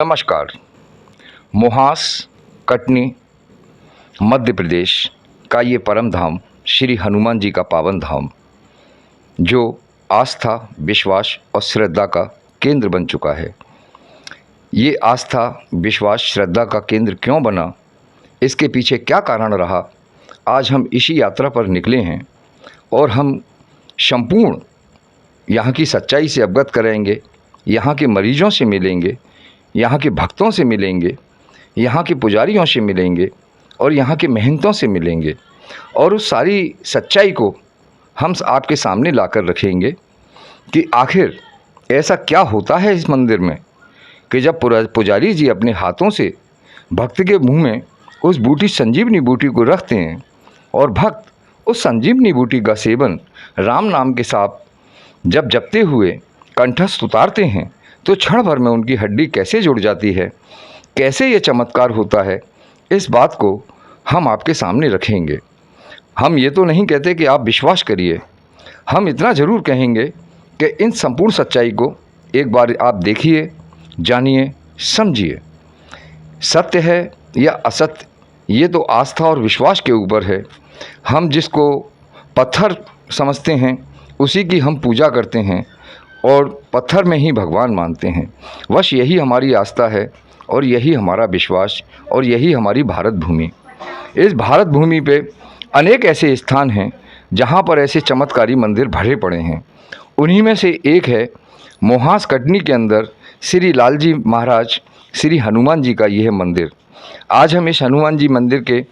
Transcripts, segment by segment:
नमस्कार। मोहास, कटनी, मध्य प्रदेश का ये परम धाम श्री हनुमान जी का पावन धाम, जो आस्था, विश्वास और श्रद्धा का केंद्र बन चुका है। ये आस्था, विश्वास, श्रद्धा का केंद्र क्यों बना, इसके पीछे क्या कारण रहा, आज हम इसी यात्रा पर निकले हैं और हम संपूर्ण यहाँ की सच्चाई से अवगत कराएंगे, यहाँ के मरीजों से मिलेंगे, यहाँ के भक्तों से मिलेंगे, यहाँ के पुजारियों से मिलेंगे और यहाँ के महंतों से मिलेंगे और उस सारी सच्चाई को हम आपके सामने लाकर रखेंगे कि आखिर ऐसा क्या होता है इस मंदिर में कि जब पुजारी जी अपने हाथों से भक्त के मुंह में उस बूटी, संजीवनी बूटी को रखते हैं और भक्त उस संजीवनी बूटी का सेवन राम नाम के साथ जब जपते हुए कंठस्थ उतारते हैं तो क्षण भर में उनकी हड्डी कैसे जुड़ जाती है, कैसे ये चमत्कार होता है, इस बात को हम आपके सामने रखेंगे। हम ये तो नहीं कहते कि आप विश्वास करिए, हम इतना ज़रूर कहेंगे कि इन संपूर्ण सच्चाई को एक बार आप देखिए, जानिए, समझिए। सत्य है या असत्य, ये तो आस्था और विश्वास के ऊपर है। हम जिसको पत्थर समझते हैं उसी की हम पूजा करते हैं और पत्थर में ही भगवान मानते हैं। बस यही हमारी आस्था है और यही हमारा विश्वास और यही हमारी भारत भूमि। इस भारत भूमि पे अनेक ऐसे स्थान हैं जहाँ पर ऐसे चमत्कारी मंदिर भरे पड़े हैं। उन्हीं में से एक है मोहास, कटनी के अंदर श्री लालजी महाराज, श्री हनुमान जी का यह मंदिर। आज हम इस हनुमान जी मंदिर के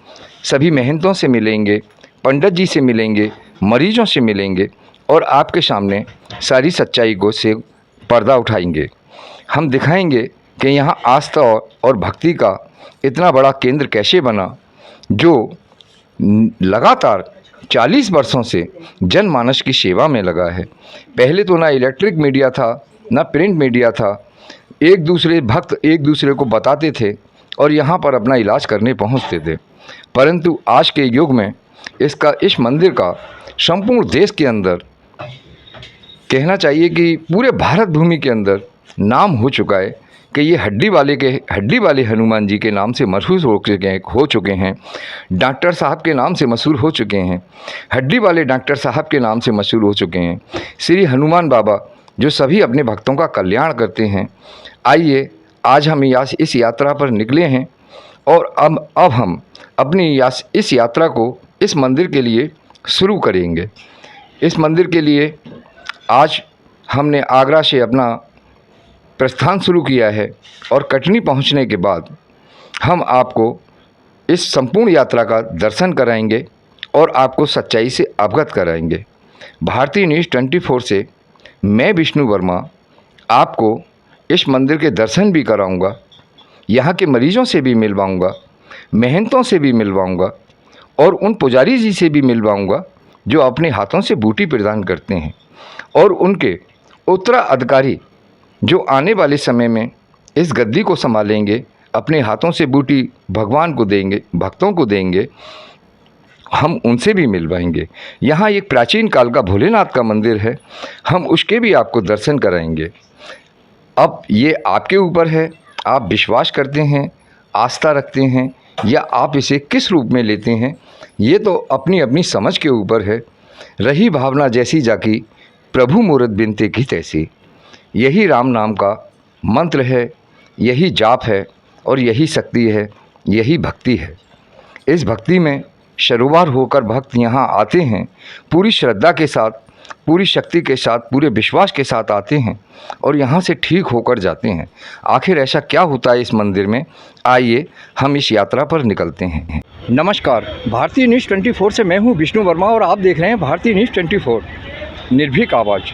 सभी महंतों से मिलेंगे, पंडित जी से मिलेंगे, मरीजों से मिलेंगे और आपके सामने सारी सच्चाई को से पर्दा उठाएंगे। हम दिखाएंगे कि यहाँ आस्था और भक्ति का इतना बड़ा केंद्र कैसे बना, जो लगातार 40 वर्षों से जनमानस की सेवा में लगा है। पहले तो ना इलेक्ट्रिक मीडिया था, ना प्रिंट मीडिया था। भक्त एक दूसरे को बताते थे और यहाँ पर अपना इलाज करने पहुँचते थे। परंतु आज के युग में इस मंदिर का संपूर्ण देश के अंदर, कहना चाहिए कि पूरे भारत भूमि के अंदर नाम हो चुका है कि ये हड्डी वाले हनुमान जी के नाम से मशहूर हो चुके हैं। डॉक्टर साहब के नाम से मशहूर हो चुके हैं। हड्डी वाले डॉक्टर साहब के नाम से मशहूर हो चुके हैं। श्री हनुमान बाबा जो सभी अपने भक्तों का कल्याण करते हैं। आइए, आज हम इस यात्रा पर निकले हैं और अब हम अपनी इस यात्रा को इस मंदिर के लिए शुरू करेंगे। इस मंदिर के लिए आज हमने आगरा से अपना प्रस्थान शुरू किया है और कटनी पहुंचने के बाद हम आपको इस संपूर्ण यात्रा का दर्शन कराएंगे और आपको सच्चाई से अवगत कराएंगे। भारतीय न्यूज़ 24 से मैं विष्णु वर्मा आपको इस मंदिर के दर्शन भी कराऊंगा, यहाँ के मरीजों से भी मिलवाऊंगा, महंतों से भी मिलवाऊंगा और उन पुजारी जी से भी मिलवाऊंगा जो अपने हाथों से बूटी प्रदान करते हैं और उनके उत्तराधिकारी जो आने वाले समय में इस गद्दी को संभालेंगे, अपने हाथों से बूटी भगवान को देंगे, भक्तों को देंगे, हम उनसे भी मिलवाएंगे। यहाँ एक प्राचीन काल का भोलेनाथ का मंदिर है, हम उसके भी आपको दर्शन कराएंगे। अब ये आपके ऊपर है, आप विश्वास करते हैं, आस्था रखते हैं या आप इसे किस रूप में लेते हैं, ये तो अपनी अपनी समझ के ऊपर है। रही भावना जैसी जाकी, प्रभु मूरत बिनते की तैसी। यही राम नाम का मंत्र है, यही जाप है और यही शक्ति है, यही भक्ति है। इस भक्ति में सरोवर होकर भक्त यहाँ आते हैं, पूरी श्रद्धा के साथ, पूरी शक्ति के साथ, पूरे विश्वास के साथ आते हैं और यहाँ से ठीक होकर जाते हैं। आखिर ऐसा क्या होता है इस मंदिर में, आइए हम इस यात्रा पर निकलते हैं। नमस्कार, भारतीय न्यूज़ 24 से मैं हूँ विष्णु वर्मा और आप देख रहे हैं भारतीय न्यूज़ 24 निर्भीक आवाज़।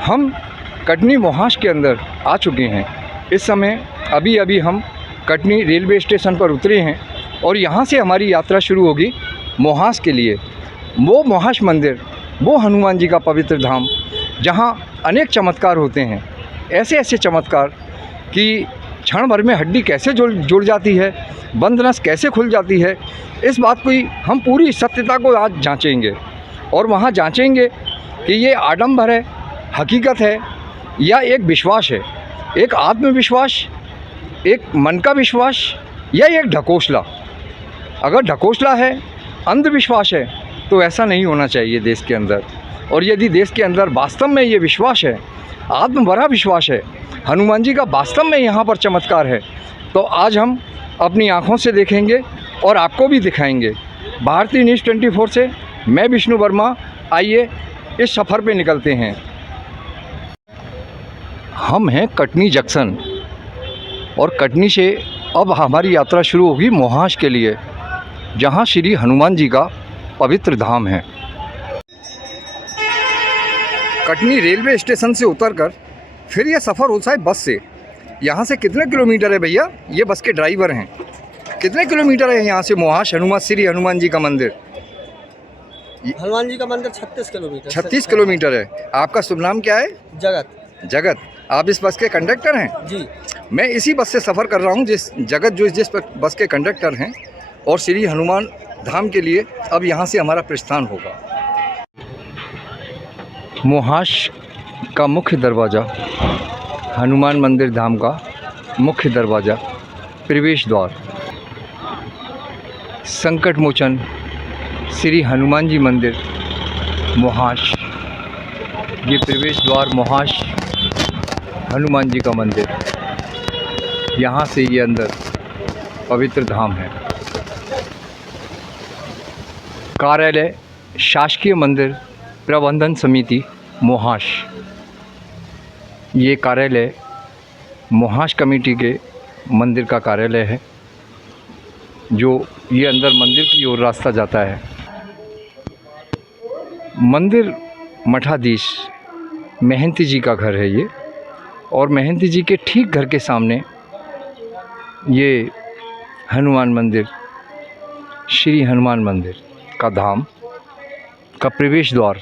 हम कटनी मोहास के अंदर आ चुके हैं। इस समय अभी हम कटनी रेलवे स्टेशन पर उतरे हैं और यहाँ से हमारी यात्रा शुरू होगी मोहास के लिए। वो मोहास मंदिर, वो हनुमान जी का पवित्र धाम जहाँ अनेक चमत्कार होते हैं। ऐसे चमत्कार कि क्षण भर में हड्डी कैसे जुड़ जाती है, बंद नस कैसे खुल जाती है, इस बात को हम पूरी सत्यता को आज जांचेंगे और वहाँ जांचेंगे कि ये आडंबर है, हकीकत है या एक विश्वास है, एक आत्मविश्वास, एक मन का विश्वास या एक ढकोसला। अगर ढकोसला है, अंधविश्वास है, तो ऐसा नहीं होना चाहिए देश के अंदर। और यदि देश के अंदर वास्तव में ये विश्वास है, आत्मभरा विश्वास है, हनुमान जी का वास्तव में यहाँ पर चमत्कार है, तो आज हम अपनी आँखों से देखेंगे और आपको भी दिखाएंगे। भारतीय न्यूज़ 24 से मैं विष्णु वर्मा। आइए इस सफ़र पे निकलते हैं। हम हैं कटनी जंक्शन और कटनी से अब हमारी यात्रा शुरू होगी मोहाश के लिए, जहाँ श्री हनुमान जी का पवित्र धाम है। कटनी रेलवे स्टेशन से उतरकर फिर ये सफ़र होता है बस से। यहाँ से कितने किलोमीटर है भैया? ये बस के ड्राइवर हैं। कितने किलोमीटर है यहाँ से मोहाश हनुमान श्री हनुमान जी का मंदिर? हनुमान जी का मंदिर 36 किलोमीटर। 36 किलोमीटर है। आपका शुभ नाम क्या है? जगत। जगत। आप इस बस के कंडक्टर हैं? जी। मैं इसी बस से सफ़र कर रहा हूँ, जिस बस के कंडक्टर हैं, और श्री हनुमान धाम के लिए अब यहाँ से हमारा प्रस्थान होगा। मोहाश का मुख्य दरवाज़ा, हनुमान मंदिर धाम का मुख्य दरवाज़ा, प्रवेश द्वार, संकट मोचन श्री हनुमान जी मंदिर मोहाश। ये प्रवेश द्वार मोहाश हनुमान जी का मंदिर, यहाँ से ये अंदर पवित्र धाम है। कार्यालय शासकीय मंदिर प्रबंधन समिति मोहाश। ये कार्यालय मोहाश कमेटी के मंदिर का कार्यालय है, जो ये अंदर मंदिर की ओर रास्ता जाता है। मंदिर मठाधीश महंती जी का घर है ये, और महंती जी के ठीक घर के सामने ये हनुमान मंदिर, श्री हनुमान मंदिर का धाम का प्रवेश द्वार,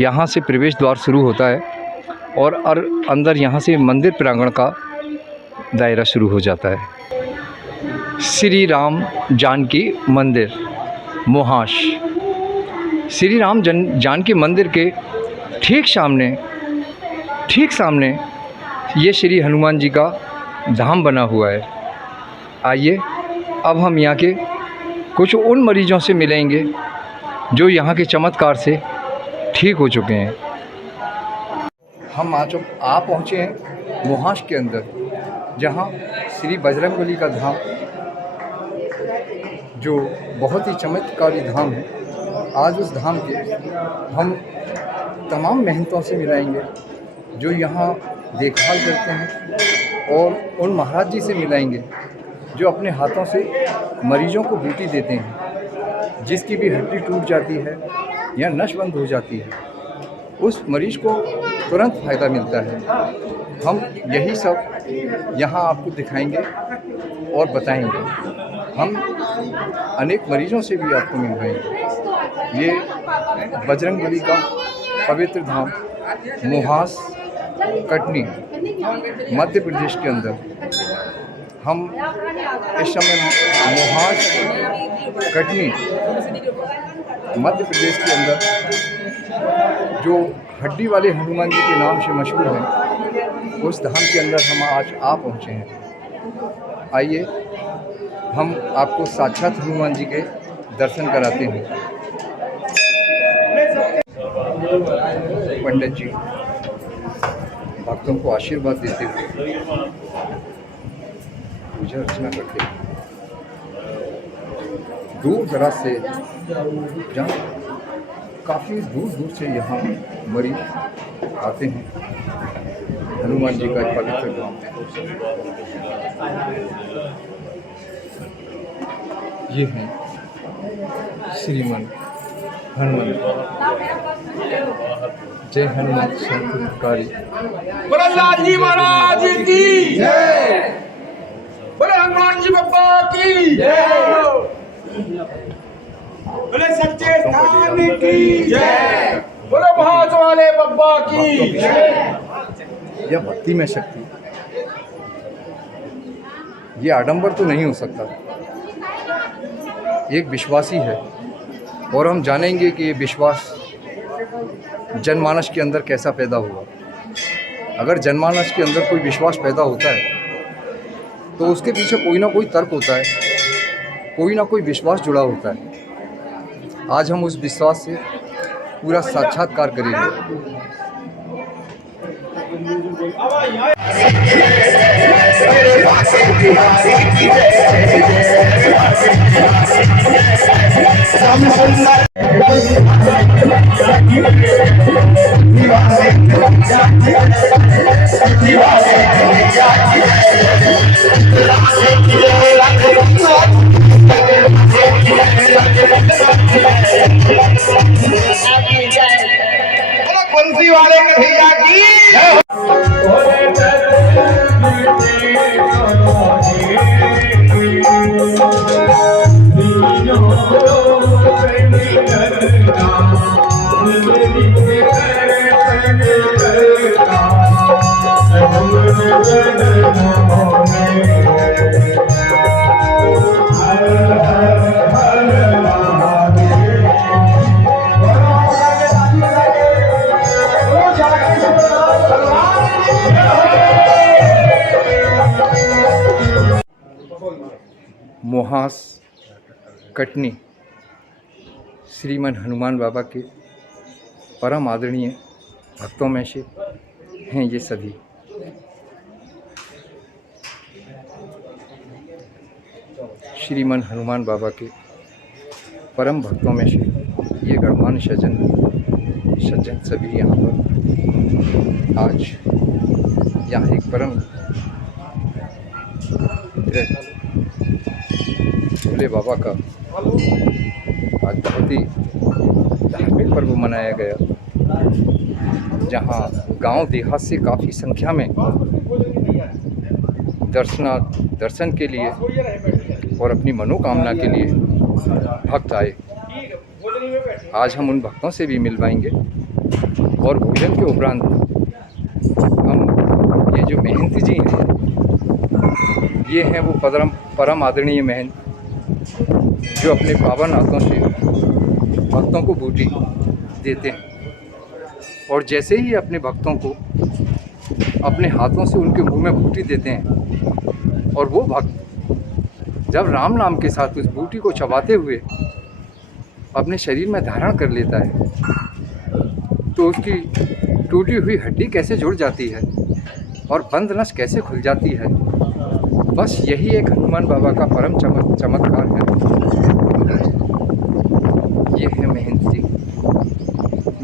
यहाँ से प्रवेश द्वार शुरू होता है और अंदर यहाँ से मंदिर प्रांगण का दायरा शुरू हो जाता है। श्री राम जानकी मंदिर मोहाश। श्री राम जानकी मंदिर के ठीक सामने ये श्री हनुमान जी का धाम बना हुआ है। आइए अब हम यहाँ के कुछ उन मरीजों से मिलेंगे जो यहाँ के चमत्कार से ठीक हो चुके हैं। हम आ पहुँचे हैं मोहाश के अंदर, जहाँ श्री बजरंगबली का धाम, जो बहुत ही चमत्कारी धाम है। आज उस धाम के हम तमाम महंतों से मिलाएंगे जो यहाँ देखभाल करते हैं, और उन महाराज जी से मिलाएंगे जो अपने हाथों से मरीजों को बूटी देते हैं। जिसकी भी हड्डी टूट जाती है या नस बंद हो जाती है, उस मरीज को तुरंत फ़ायदा मिलता है। हम यही सब यहाँ आपको दिखाएंगे और बताएंगे। हम अनेक मरीजों से भी आपको मिलवाएंगे। ये बजरंगबली का पवित्र धाम मोहाश कटनी मध्य प्रदेश के अंदर। हम इस समय मोहाश कटनी मध्य प्रदेश के अंदर, जो हड्डी वाले हनुमान जी के नाम से मशहूर हैं, उस धाम के अंदर हम आज आ पहुँचे हैं। आइए हम आपको साक्षात हनुमान जी के दर्शन कराते हैं। पंडित जी भक्तों को आशीर्वाद देते हुए पूजा अर्चना करते हैं। दूर दराज से, जहाँ काफ़ी दूर दूर से यहाँ मरीज आते हैं, हनुमान जी का एक पवित्र धाम है। ये हैं श्रीमन हनुमान। जय हनुमान संतकारी। लाल जी महाराज की जय। बोले हनुमान जी बाबा की जय। बोले सच्चे स्थान की जय। बोले महाज वाले बाबा की जय। यह भक्ति में शक्ति, ये आडंबर तो नहीं हो सकता। एक विश्वासी है, और हम जानेंगे कि ये विश्वास जनमानस के अंदर कैसा पैदा हुआ। अगर जनमानस के अंदर कोई विश्वास पैदा होता है तो उसके पीछे कोई ना कोई तर्क होता है, कोई ना कोई विश्वास जुड़ा होता है। आज हम उस विश्वास से पूरा साक्षात्कार करेंगे। बंसी वाले के भैया की मोहास कटनी श्रीमन हनुमान बाबा के परम आदरणीय भक्तों में से हैं ये सभी। श्रीमन हनुमान बाबा के परम भक्तों में से ये गणमान्य सज्जन सभी यहाँ पर आज यहाँ एक परम भोले बाबा का आज बहुत ही धार्मिक पर्व मनाया गया, जहाँ गांव देहात से काफ़ी संख्या में दर्शन के लिए और अपनी मनोकामना के लिए भक्त आए। आज हम उन भक्तों से भी मिलवाएंगे और भोजन के उपरांत हम ये जो महंत जी हैं, ये हैं वो परम आदरणीय महंत जो अपने पावन हाथों से भक्तों को बूटी देते हैं, और जैसे ही अपने भक्तों को अपने हाथों से उनके मुंह में बूटी देते हैं और वो भक्त जब राम नाम के साथ उस बूटी को चबाते हुए अपने शरीर में धारण कर लेता है तो उसकी टूटी हुई हड्डी कैसे जुड़ जाती है और बंद नस कैसे खुल जाती है। बस यही एक हनुमान बाबा का परम चमत्कार है। ये है महंत जी।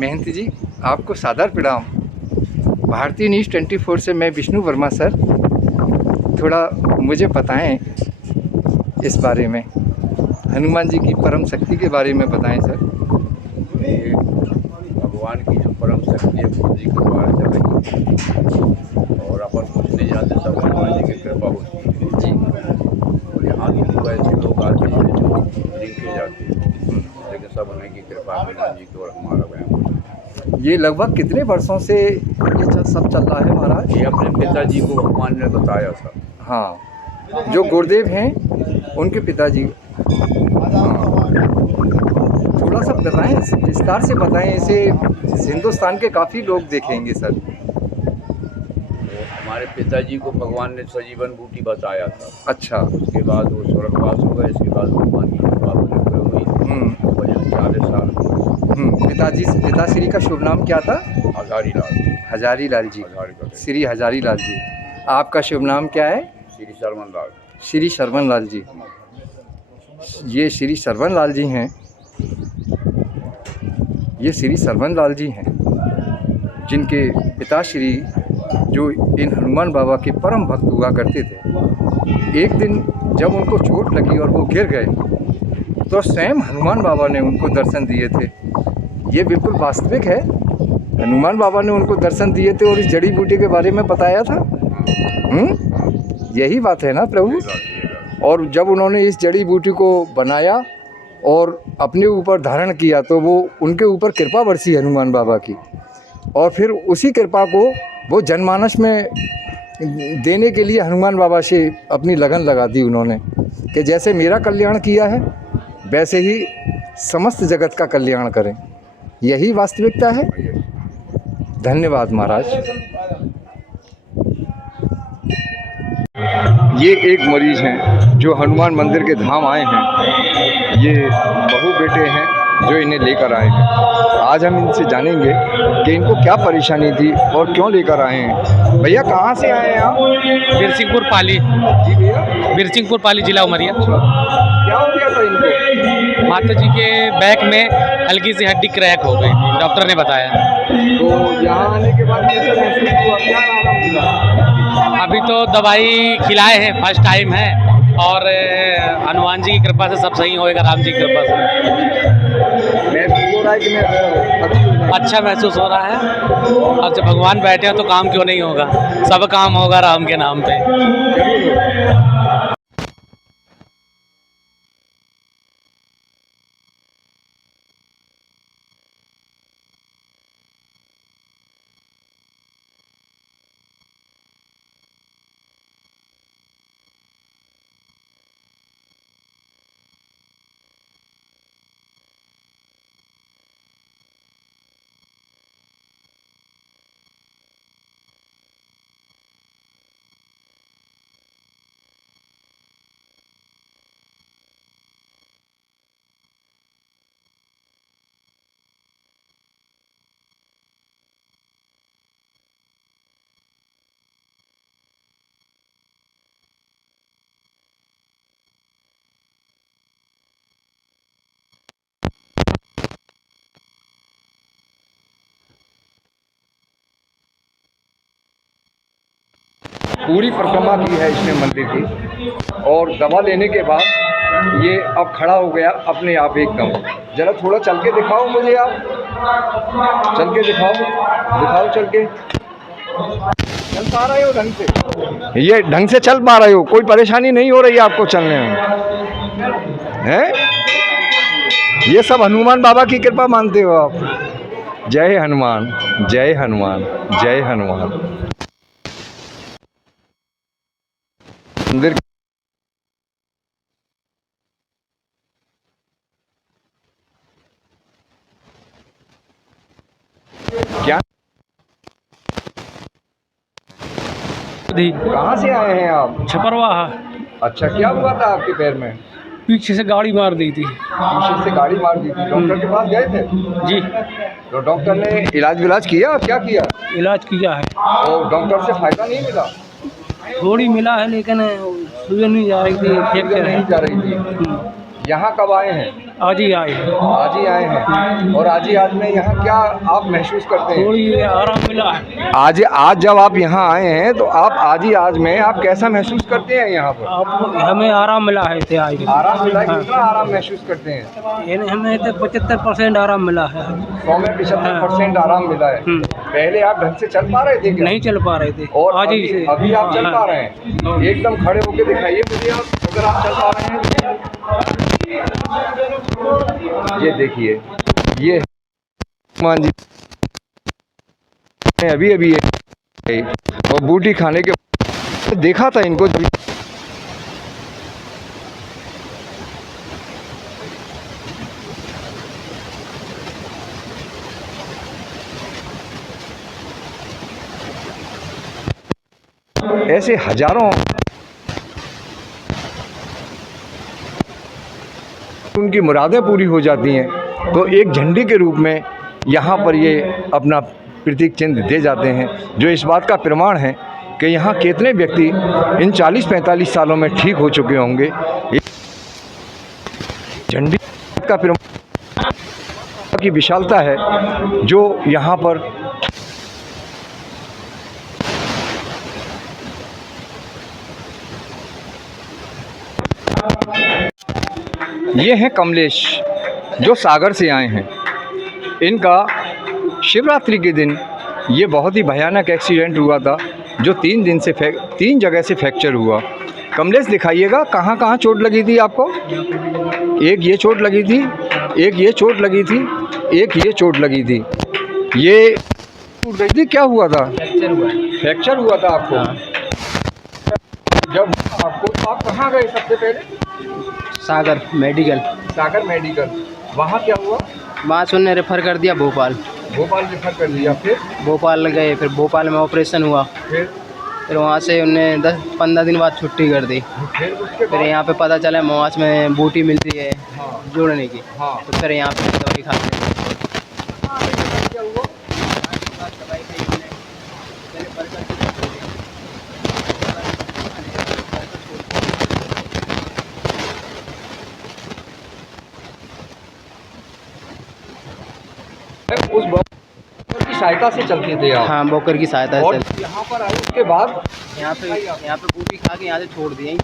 महंत जी, आपको सादर प्रणाम। भारतीय न्यूज़ 24 से मैं विष्णु वर्मा सर। थोड़ा मुझे बताएं इस बारे में, हनुमान जी की परम शक्ति के बारे में बताएं सर। भगवान की जो परम शक्ति है वो जी के द्वारा चल रही है और अपन कुछ नहीं जानते, सब हनुमान जी की कृपा होती है जी। और यहाँ के तो ऐसे लोग आते हैं जो लिखे जाते हैं, लेकिन सब उन्हीं की कृपा हनुमान जी की और हमारा व्यायाम। ये लगभग कितने वर्षों से ये सब चल रहा है महाराज? ये अपने पिताजी को भगवान ने बताया था। हाँ, जो गुरुदेव हैं उनके पिताजी। हाँ, थोड़ा सा बताएं, विस्तार से बताएं, इसे हिंदुस्तान के काफ़ी लोग देखेंगे सर। तो हमारे पिताजी को भगवान ने सजीवन बूटी बताया था। अच्छा। उसके बाद वो स्वर्गवास हो गए, इसके बाद भगवान की कृपा बने हुई 40 साल। पिताश्री का शुभ नाम क्या था? हजारी लाल। हजारी लाल जी। श्री हजारी लाल जी। आपका शुभ नाम क्या है? श्री शरवण लाल। श्री शरवण लाल जी। ये श्री शरवण लाल जी हैं। ये श्री शरवण लाल जी हैं जिनके पिताश्री जो इन हनुमान बाबा के परम भक्त हुआ करते थे। एक दिन जब उनको चोट लगी और वो गिर गए तो स्वयं हनुमान बाबा ने उनको दर्शन दिए थे। ये बिल्कुल वास्तविक है। हनुमान बाबा ने उनको दर्शन दिए थे और इस जड़ी बूटी के बारे में बताया था। यही बात है ना प्रभु। और जब उन्होंने इस जड़ी बूटी को बनाया और अपने ऊपर धारण किया तो वो उनके ऊपर कृपा बरसी हनुमान बाबा की, और फिर उसी कृपा को वो जनमानस में देने के लिए हनुमान बाबा से अपनी लगन लगा दी उन्होंने कि जैसे मेरा कल्याण किया है वैसे ही समस्त जगत का कल्याण करें। यही वास्तविकता है। धन्यवाद महाराज। ये एक मरीज़ हैं जो हनुमान मंदिर के धाम आए हैं। ये बहू बेटे हैं जो इन्हें लेकर आए हैं। आज हम इनसे जानेंगे कि इनको क्या परेशानी थी और क्यों लेकर आए हैं। भैया कहाँ से आए हैं आप? बिरसिंहपुर पाली, जी भैया। बिरसिंहपुर पाली जिला उमरिया। क्या हो गया था इनको? माता जी के बैक में हल्की सी हड्डी क्रैक हो गई थी, डॉक्टर ने बताया। तो यहाँ आने के बाद कैसा महसूस हुआ? क्या आराम मिला? अभी तो दवाई खिलाए हैं, फर्स्ट टाइम है, और हनुमान जी की कृपा से सब सही होएगा, राम जी की कृपा से। महसूस हो रहा है कि मैं अच्छा महसूस हो रहा है। अब जब भगवान बैठे हैं तो काम क्यों नहीं होगा, सब काम होगा राम के नाम पे। पूरी परिक्रमा की है इसने मंदिर की, और दवा लेने के बाद ये अब खड़ा हो गया अपने आप एकदम। जरा थोड़ा चल के दिखाओ मुझे, आप चल के दिखाओ, दिखाओ चल के। चल पा रहे हो ढंग से? ये ढंग से चल पा रहे हो? कोई परेशानी नहीं हो रही है आपको चलने में? हैं? ये सब हनुमान बाबा की कृपा मानते हो आप? जय हनुमान, जय हनुमान, जय हनुमान। मंदिर क्या? कहाँ से आए हैं आप? छपरवाहा। अच्छा, क्या हुआ था आपके पैर में? पीछे से गाड़ी मार दी थी। पीछे से गाड़ी मार दी थी। डॉक्टर के पास गए थे? जी, तो डॉक्टर ने इलाज विलाज किया? क्या किया? इलाज किया है, और डॉक्टर से फायदा नहीं मिला? थोड़ी मिला है, लेकिन सुबह नहीं जा रही थी, फ्रैक्चर नहीं है। जा रही थी। यहाँ कब आए हैं? आज ही आए, आज ही आए हैं। और आज ही आज में यहाँ क्या आप महसूस करते हैं? थोड़ी आराम मिला है। आज जब आप यहाँ आए हैं तो आप आज ही आज में आप कैसा महसूस करते हैं यहाँ पर? आप हमें आराम मिला है थे आज। आराम मिला है? कितना आराम महसूस करते हैं? हमें तो 75% आराम मिला है। 100 में 75% आराम मिला है। पहले आप ढंग से चल पा रहे थे क्या? नहीं चल पा रहे थे, और आज ही से। अभी आप चल पा रहे हैं? एकदम खड़े होके दिखाइए मुझे आप, अगर आप चल पा रहे हैं। ये देखिए, ये हनुमान जी अभी अभी और बूटी खाने के देखा था इनको। ऐसे हजारों उनकी मुरादें पूरी हो जाती हैं, तो एक झंडी के रूप में यहाँ पर ये अपना प्रतीक चिन्ह दे जाते हैं, जो इस बात का प्रमाण है कि यहाँ कितने व्यक्ति इन 40-45 सालों में ठीक हो चुके होंगे। झंडी का प्रमाण की विशालता है जो यहाँ पर ये हैं कमलेश, जो सागर से आए हैं। इनका शिवरात्रि के दिन ये बहुत ही भयानक एक्सीडेंट हुआ था, जो 3 जगह से फ्रैक्चर हुआ। कमलेश दिखाइएगा कहाँ कहाँ चोट लगी थी आपको? एक ये चोट लगी थी, एक ये चोट लगी थी, एक ये चोट लगी थी। ये टूट गई थी, क्या हुआ था? फ्रैक्चर हुआ था आपको? जब आपको, तो आप कहाँ गए सबसे पहले? सागर मेडिकल। सागर मेडिकल, वहाँ क्या हुआ? वहाँ से उन्होंने रेफ़र कर दिया भोपाल। भोपाल रेफर कर दिया, फिर भोपाल गए, फिर भोपाल में ऑपरेशन हुआ। फिर फिर वहाँ से उन्होंने 10-15 दिन बाद छुट्टी कर दी। फिर उसके फिर बाद यहाँ पे पता चला मवास में बूटी मिलती है हाँ जोड़ने की, हाँ तो फिर यहाँ पे दवाई खाते हैं। क्या हुआ? दवाई खाई हमने, पहले बर्गर की दवाई दी। उस बॉक्स की सहायता से चलते थे आप? हाँ, बोकर की सहायता और से। यहाँ पर आए उसके बाद यहाँ पे बूटी खा के यहाँ से छोड़ दिए।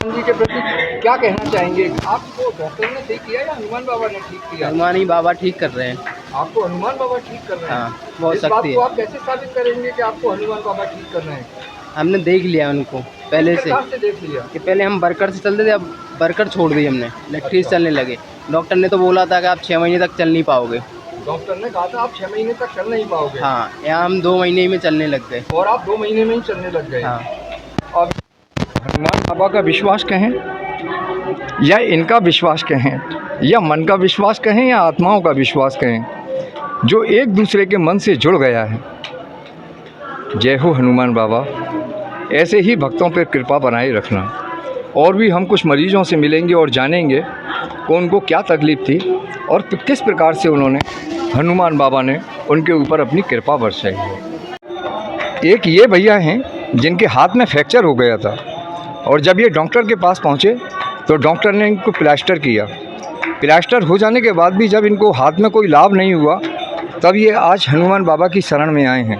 जी के प्रति क्या कहना चाहेंगे? आपको डॉक्टर ने ठीक किया या हनुमान बाबा ने ठीक किया? हनुमान ही बाबा ठीक कर रहे हैं। आपको हनुमान बाबा ठीक कर रहे हैं? हाँ, बहुत इस बात शक्ति को है। आप कैसे साबित करेंगे कि आपको हनुमान बाबा ठीक कर रहे हैं? हमने देख लिया उनको पहले किस से प्रकार से देख लिया? कि पहले हम बर्कर से चलते थे, अब बर्कर छोड़ दी हमने, लट्ठी से चलने लगे। डॉक्टर ने तो बोला था कि आप 6 महीने तक चल नहीं पाओगे। डॉक्टर ने कहा था आप 6 महीने तक चल नहीं पाओगे। हाँ, यहाँ हम 2 महीने में चलने लग गए। और आप 2 महीने में ही चलने लग गए। हाँ, अब हनुमान बाबा का विश्वास कहें या इनका विश्वास कहें या मन का विश्वास कहें या आत्माओं का विश्वास कहें, जो एक दूसरे के मन से जुड़ गया है। जय हो हनुमान बाबा, ऐसे ही भक्तों पर कृपा बनाए रखना। और भी हम कुछ मरीजों से मिलेंगे और जानेंगे कि उनको क्या तकलीफ़ थी और किस प्रकार से उन्होंने हनुमान बाबा ने उनके ऊपर अपनी कृपा बरसाई है। एक ये भैया हैं जिनके हाथ में फ्रैक्चर हो गया था और जब ये डॉक्टर के पास पहुँचे तो डॉक्टर ने इनको प्लास्टर किया। प्लास्टर हो जाने के बाद भी जब इनको हाथ में कोई लाभ नहीं हुआ, तब ये आज हनुमान बाबा की शरण में आए हैं।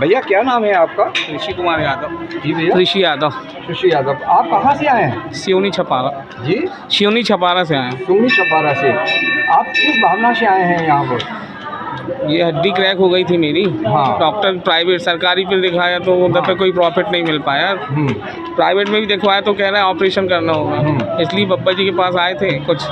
भैया क्या नाम है आपका? ऋषि कुमार यादव। जी भैया, ऋषि यादव, ऋषि यादव। आप कहाँ से आए हैं? सिवनी छपारा। जी, सिवनी छपारा से आए हैं। सिवनी छपारा से। आप किस भावना से आए हैं यहाँ पर? ये हड्डी क्रैक हो गई थी मेरी। हाँ। डॉक्टर प्राइवेट सरकारी पे दिखाया तो उधर पे कोई प्रॉफिट नहीं मिल पाया। प्राइवेट में भी दिखवाया तो कह रहे हैं ऑपरेशन करना होगा, इसलिए बब्बा जी के पास आए थे, कुछ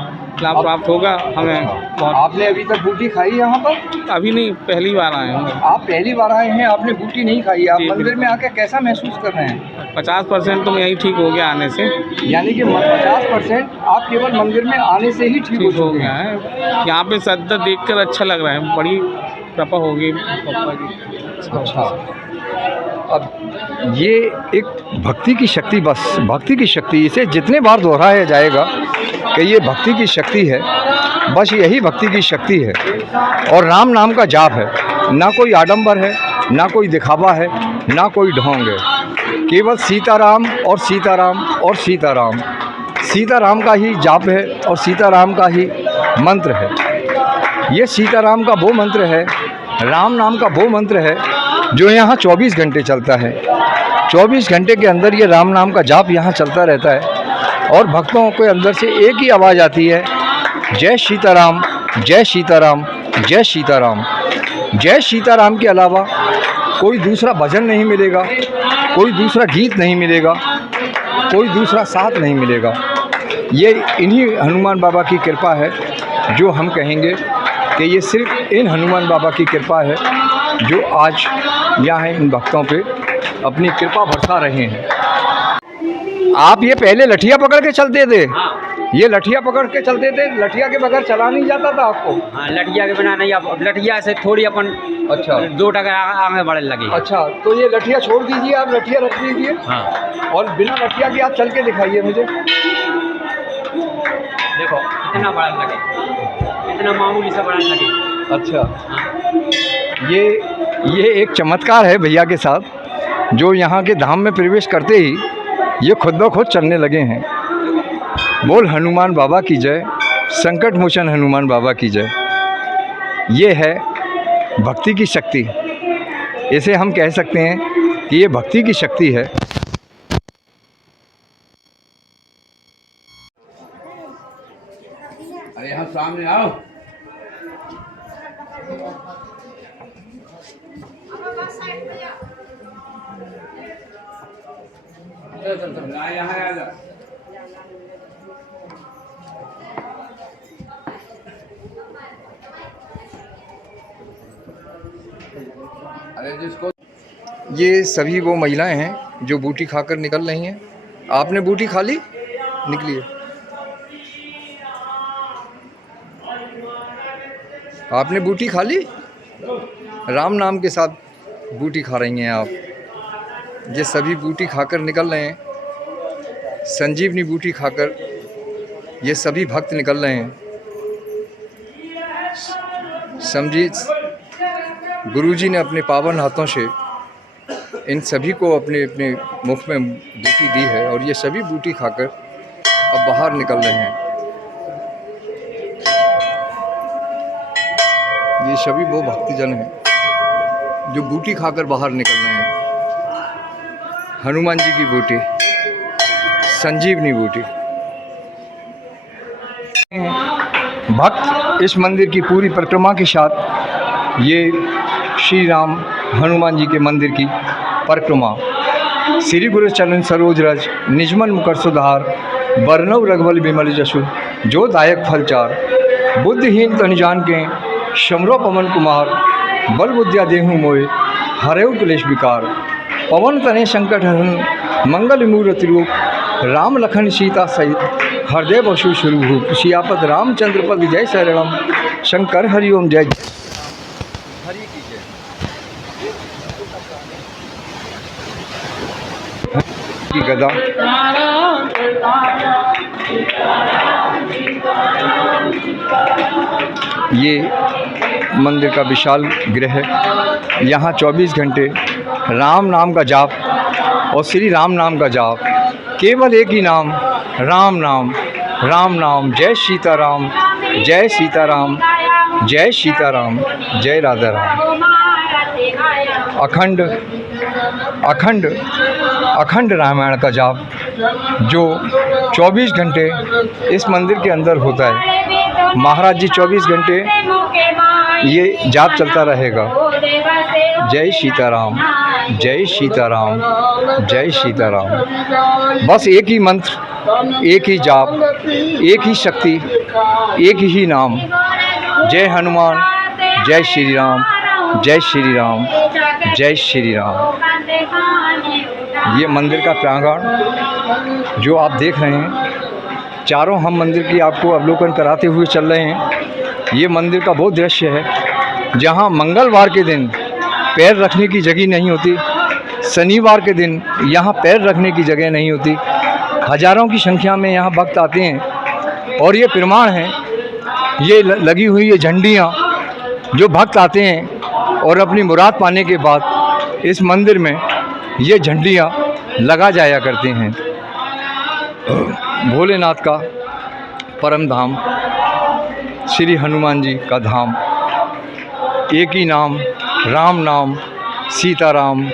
लाभ प्राप्त होगा हमें। बहुत आपने अभी तक बूटी खाई यहाँ पर? अभी नहीं, पहली बार आए हैं। आप पहली बार आए हैं, आपने बूटी नहीं खाई। आप जी, मंदिर में आके कैसा महसूस कर रहे हैं? 50% तो मैं यही ठीक हो गया आने से। यानी कि 50% आप केवल मंदिर में आने से ही ठीक हो ठीक हो चुके गया हैं। है। यहाँ पे श्रद्धा देखकर अच्छा लग रहा है, बड़ी कृपा होगी पप्पा जी। अच्छा, अब ये एक भक्ति की शक्ति, बस भक्ति की शक्ति, इसे जितने बार दोहराया जाएगा कि ये भक्ति की शक्ति है, बस यही भक्ति की शक्ति है। और राम नाम का जाप है, ना कोई आडंबर है, ना कोई दिखावा है, ना कोई ढोंग है। केवल सीताराम और सीताराम और सीताराम, सीताराम का ही जाप है और सीताराम का ही मंत्र है। ये सीताराम का वो मंत्र है, राम नाम का वो मंत्र है जो यहाँ 24 घंटे चलता है। 24 घंटे के अंदर ये राम नाम का जाप यहाँ चलता रहता है और भक्तों के अंदर से एक ही आवाज़ आती है, जय सीताराम, जय सीताराम, जय सीताराम। जय सीताराम के अलावा कोई दूसरा भजन नहीं मिलेगा, कोई दूसरा गीत नहीं मिलेगा, कोई दूसरा साथ नहीं मिलेगा। ये इन्हीं हनुमान बाबा की कृपा है, जो हम कहेंगे कि ये सिर्फ इन हनुमान बाबा की कृपा है जो आज यहाँ इन भक्तों पे अपनी कृपा बरसा रहे हैं। आप ये पहले लठिया पकड़ के चलते थे? ये लठिया पकड़ के चलते थे, लठिया के बगैर चला नहीं जाता था आपको? हाँ, लठिया के बिना नहीं, अब लठिया से थोड़ी अपन अच्छा, 2 टका आगे बढ़ने लगे। अच्छा, तो ये लठिया छोड़ दीजिए, आप लठिया रख लीजिए। हाँ, और बिना लठिया के आप चल के दिखाइए मुझे। देखो इतना बढ़ने लगे, इतना मामूली सा बढ़ने लगे। अच्छा, ये एक चमत्कार है भैया के साथ, जो यहाँ के धाम में प्रवेश करते ही ये खुद ब खुद चलने लगे हैं। बोल हनुमान बाबा की जय, संकट मोचन हनुमान बाबा की जय। ये है भक्ति की शक्ति, इसे हम कह सकते हैं कि ये भक्ति की शक्ति है। अरे यहाँ सामने आओ। ना यहाँ आ जा। अरे जिसको ये सभी वो महिलाएं हैं जो बूटी खाकर निकल रही हैं। आपने बूटी खा ली? निकलिए। आपने बूटी खा ली? राम नाम के साथ बूटी खा रही हैं आप। ये सभी बूटी खाकर निकल रहे हैं, संजीवनी बूटी खाकर ये सभी भक्त निकल रहे हैं। समझिए, गुरुजी ने अपने पावन हाथों से इन सभी को अपने अपने मुख में बूटी दी है और ये सभी बूटी खाकर अब बाहर निकल रहे हैं। ये सभी वो भक्तजन हैं जो बूटी खाकर बाहर निकल रहे हैं। हनुमान जी की बूटी, संजीवनी बूटी। भक्त इस मंदिर की पूरी परिक्रमा के साथ ये श्री राम हनुमान जी के मंदिर की परिक्रमा श्री गुरु चरण सरोज रज निजमन मुकर सुधार वर्णव रघुबल विमल जसु जो दायक फलचार बुद्धिहीन तन जान के शमरो पवन कुमार बल बुद्धिया देहु मोए हरेव क्लेश विकार पवन तने संकट हरण मंगल मूर्ति रूप राम लखन सीता सहित हृदय बसु स्वरूप सियापत रामचंद्र पद जय शरणम शंकर हरिओम जय हरि की जय। की गदा ये मंदिर का विशाल गृह है। यहाँ 24 घंटे राम नाम का जाप और श्री राम नाम का जाप, केवल एक ही नाम राम नाम, राम नाम। जय सीताराम, जय सीताराम, जय सीताराम, जय राधा राम। अखंड अखंड अखंड रामायण का जाप जो 24 घंटे इस मंदिर के अंदर होता है। महाराज जी 24 घंटे ये जाप चलता रहेगा। जय सीताराम, जय सीताराम, जय सीताराम। बस एक ही मंत्र, एक ही जाप, एक ही शक्ति, एक ही नाम। जय हनुमान, जय श्री राम, जय श्री राम, जय श्री राम। ये मंदिर का प्रांगण जो आप देख रहे हैं, चारों हम मंदिर की आपको अवलोकन कराते हुए चल रहे हैं। ये मंदिर का वो दृश्य है जहाँ मंगलवार के दिन पैर रखने की जगह नहीं होती, शनिवार के दिन यहाँ पैर रखने की जगह नहीं होती। हजारों की संख्या में यहाँ भक्त आते हैं और ये प्रमाण है, ये लगी हुई ये झंडियाँ जो भक्त आते हैं और अपनी मुराद पाने के बाद इस मंदिर में ये झंडियाँ लगा जाया करते हैं। भोलेनाथ का परम धाम श्री हनुमान जी का धाम, एक ही नाम राम नाम, सीताराम,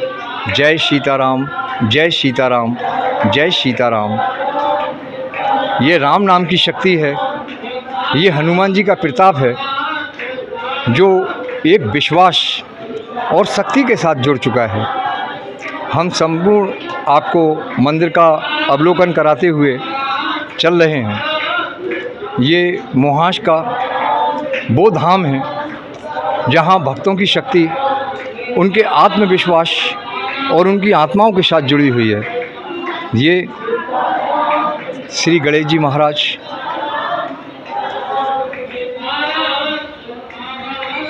जय सीताराम, जय सीताराम, जय सीताराम। ये राम नाम की शक्ति है, ये हनुमान जी का प्रताप है जो एक विश्वास और शक्ति के साथ जुड़ चुका है। हम संपूर्ण आपको मंदिर का अवलोकन कराते हुए चल रहे हैं। ये मोहाश का वो धाम है जहाँ भक्तों की शक्ति उनके आत्मविश्वास और उनकी आत्माओं के साथ जुड़ी हुई है। ये श्री गणेश जी महाराज,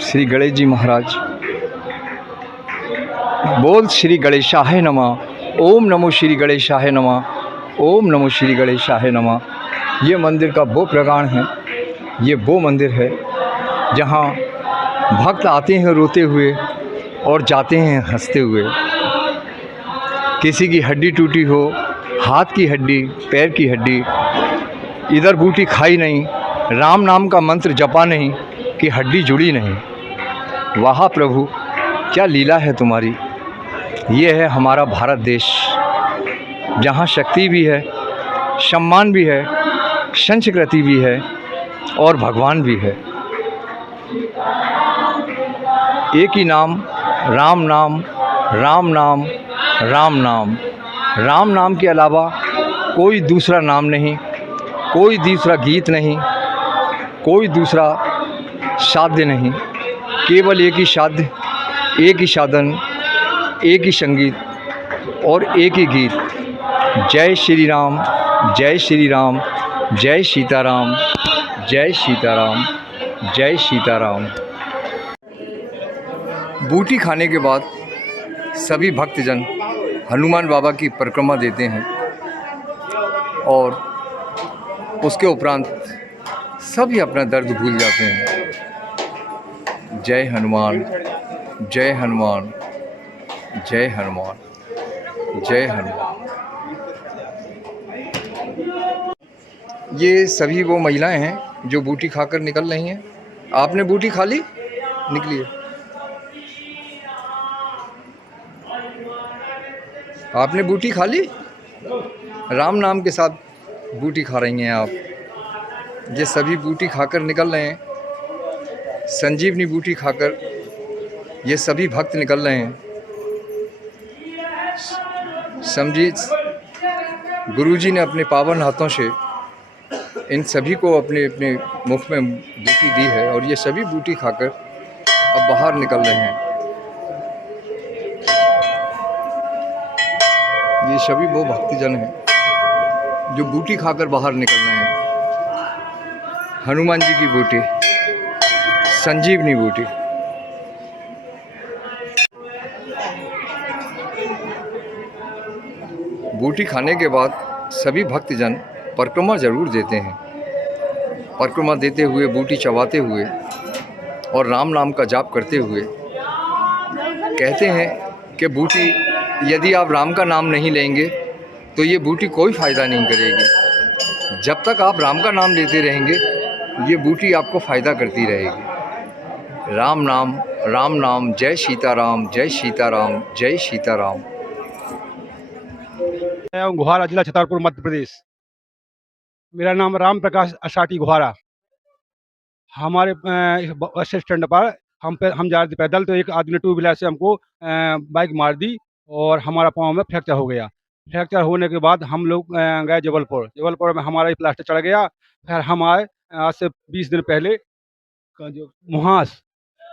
श्री गणेश जी महाराज बोल श्री गणेशाय नमः, ओम नमो श्री गणेशाय नमः, ओम नमो श्री गणेशाय नमः। ये मंदिर का वो प्रांगण है, ये वो मंदिर है जहाँ भक्त आते हैं रोते हुए और जाते हैं हंसते हुए। किसी की हड्डी टूटी हो, हाथ की हड्डी, पैर की हड्डी, इधर बूटी खाई नहीं, राम नाम का मंत्र जपा नहीं कि हड्डी जुड़ी नहीं। वाह प्रभु, क्या लीला है तुम्हारी। ये है हमारा भारत देश जहाँ शक्ति भी है, सम्मान भी है, संस्कृति भी है और भगवान भी है। एक ही नाम राम नाम, राम नाम, राम नाम। राम नाम के अलावा कोई दूसरा नाम नहीं, कोई दूसरा गीत नहीं, कोई दूसरा साध्य नहीं। केवल एक ही साध्य, एक ही साधन, एक ही संगीत और एक ही गीत। जय श्री राम, जय श्री राम, जय सीताराम, जय सीताराम, जय सीताराम। बूटी खाने के बाद सभी भक्तजन हनुमान बाबा की परिक्रमा देते हैं और उसके उपरांत सभी अपना दर्द भूल जाते हैं। जय हनुमान, जय हनुमान, जय हनुमान, जय हनुमान। ये सभी वो महिलाएं हैं जो बूटी खाकर निकल रही हैं। आपने बूटी खा ली? निकलिए। आपने बूटी खा ली? राम नाम के साथ बूटी खा रही हैं आप। ये सभी बूटी खाकर निकल रहे हैं। संजीवनी बूटी खाकर ये सभी भक्त निकल रहे हैं। समझिए गुरुजी ने अपने पावन हाथों से इन सभी को अपने अपने मुख में बूटी दी है और ये सभी बूटी खाकर अब बाहर निकल रहे हैं। ये सभी वो भक्तजन हैं जो बूटी खाकर बाहर निकल रहे हैं। हनुमान जी की बूटी, संजीवनी बूटी। बूटी खाने के बाद सभी भक्तजन परिक्रमा ज़रूर देते हैं। परिक्रमा देते हुए, बूटी चबाते हुए और राम नाम का जाप करते हुए कहते हैं कि बूटी, यदि आप राम का नाम नहीं लेंगे तो ये बूटी कोई फ़ायदा नहीं करेगी। जब तक आप राम का नाम लेते रहेंगे ये बूटी आपको फ़ायदा करती रहेगी। राम नाम, जय सीताराम, जय सीताराम, जय सीताराम। गुहारा, जिला छतरपुर, मध्य प्रदेश। मेरा नाम राम प्रकाश असाटी गुहारा। हमारे बस स्टैंड पर हम जा रहे थे पैदल, तो एक आदमी ने टू व्हीलर से हमको बाइक मार दी और हमारा पाँव में फ्रैक्चर हो गया। फ्रैक्चर होने के बाद हम लोग गए जबलपुर में हमारा प्लास्टर चढ़ गया। फिर हम आए आज से 20 दिन पहले जो मुहास,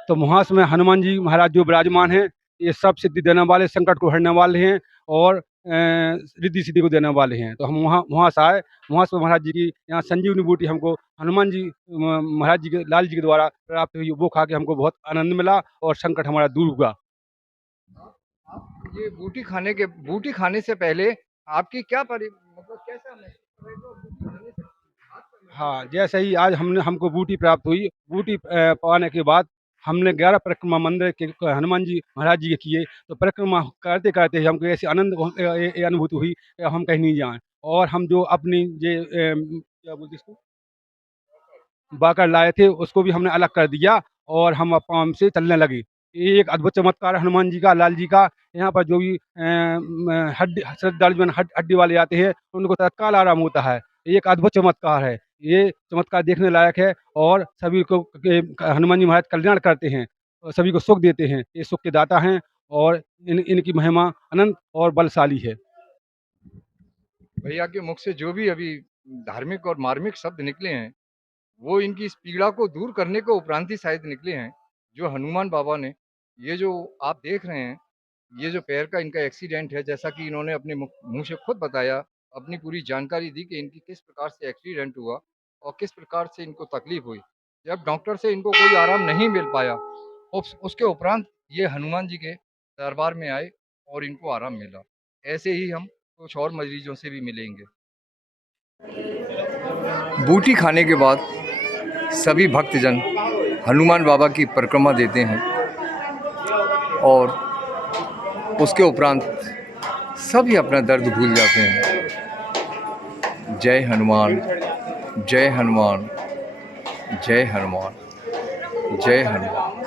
तो मुहास में हनुमान जी महाराज जो विराजमान हैं, ये सब सिद्धि देने वाले, संकट को हरने वाले हैं और रिद्धि सिद्धि को देने वाले हैं। तो हम वहाँ से आए। वहाँ से महाराज जी की यहाँ संजीवनी बूटी हमको हनुमान जी महाराज जी के, लाल जी के द्वारा प्राप्त हुई। वो खा के हमको बहुत आनंद मिला और संकट हमारा दूर हुआ। ये बूटी खाने से पहले आपकी क्या मतलब कैसा? हाँ, जैसे ही आज हमको बूटी प्राप्त हुई, बूटी पाने के बाद हमने 11 परिक्रमा मंदिर के हनुमान जी महाराज जी के किए। तो परिक्रमा करते करते हमको ऐसी अनुभूति हुई कि हम कहीं नहीं जाएं। और हम जो अपनी क्या बोलते इसको, बाकर लाए थे, उसको भी हमने अलग कर दिया और हम पाँव से चलने लगे। ये एक अद्भुत चमत्कार हनुमान जी का, लाल जी का। यहाँ पर जो भी हड्डी वाले आते हैं उनको तत्काल आराम होता है। ये एक अद्भुत चमत्कार है। ये चमत्कार देखने लायक है और सभी को हनुमान जी महाराज कल्याण करते हैं और सभी को सुख देते हैं। ये सुख के दाता हैं और इनकी महिमा अनंत और बलशाली है। भैया के मुख से जो भी अभी धार्मिक और मार्मिक शब्द निकले हैं वो इनकी इस पीड़ा को दूर करने को उपरांत ही शायद निकले हैं। जो हनुमान बाबा ने, ये जो आप देख रहे हैं, ये जो पैर का इनका एक्सीडेंट है, जैसा कि इन्होंने अपने मुंह से खुद बताया, अपनी पूरी जानकारी दी कि इनकी किस प्रकार से एक्सीडेंट हुआ और किस प्रकार से इनको तकलीफ हुई। जब डॉक्टर से इनको कोई आराम नहीं मिल पाया, उसके उपरांत ये हनुमान जी के दरबार में आए और इनको आराम मिला। ऐसे ही हम कुछ और मरीजों से भी मिलेंगे। बूटी खाने के बाद सभी भक्तजन हनुमान बाबा की परिक्रमा देते हैं और उसके उपरांत सभी अपना दर्द भूल जाते हैं। जय हनुमान, जय हनुमान, जय हनुमान, जय हनुमान।